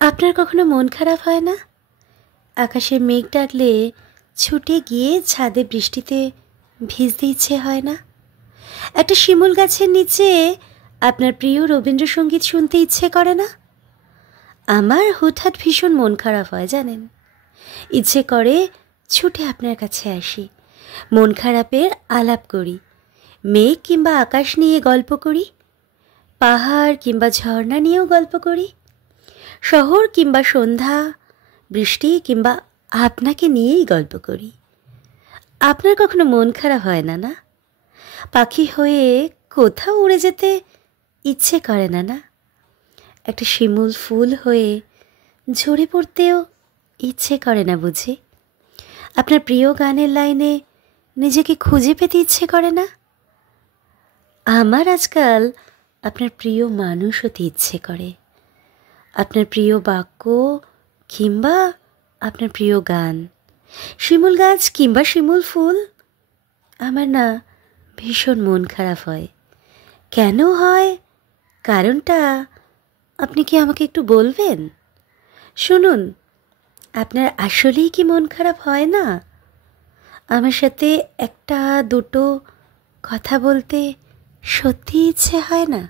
আপনার কখনো মন খারাপ হয় না? আকাশে মেঘ ডাকলে ছুটে গিয়ে ছাদে বৃষ্টিতে ভিজতে ইচ্ছে হয় না? একটা শিমুল গাছের নিচে আপনার প্রিয় রবীন্দ্রসঙ্গীত শুনতে ইচ্ছে করে না? আমার হুটহাট ভীষণ মন খারাপ হয় জানেন। ইচ্ছে করে ছুটে আপনার কাছে আসি, মন খারাপের আলাপ করি, মেঘ কিংবা আকাশ নিয়ে গল্প করি, পাহাড় কিংবা ঝর্ণা নিয়েও গল্প করি, শহর কিংবা সন্ধ্যা, বৃষ্টি কিংবা আপনাকে নিয়েই গল্প করি। আপনার কখনো মন খারাপ হয় না? না, পাখি হয়ে কোথাও উড়ে যেতে ইচ্ছে করে না? না, একটা শিমুল ফুল হয়ে ঝরে পড়তেও ইচ্ছে করে না বুঝি? আপনার প্রিয় গানের লাইনে নিজেকে খুঁজে পেতে ইচ্ছে করে না? আমার আজকাল আপনার প্রিয় মানুষ হতে ইচ্ছে করে, আপনার প্রিয় বাক্য কিংবা আপনার প্রিয় গান, শিমুল গাছ কিংবা শিমুল ফুল। আমার না ভীষণ মন খারাপ হয়। কেন হয় কারণটা আপনি কি আমাকে একটু বলবেন? শুনুন, আপনার আসলেই কি মন খারাপ হয় না? আমার সাথে একটা দুটো কথা বলতে সত্যি ইচ্ছে হয় না?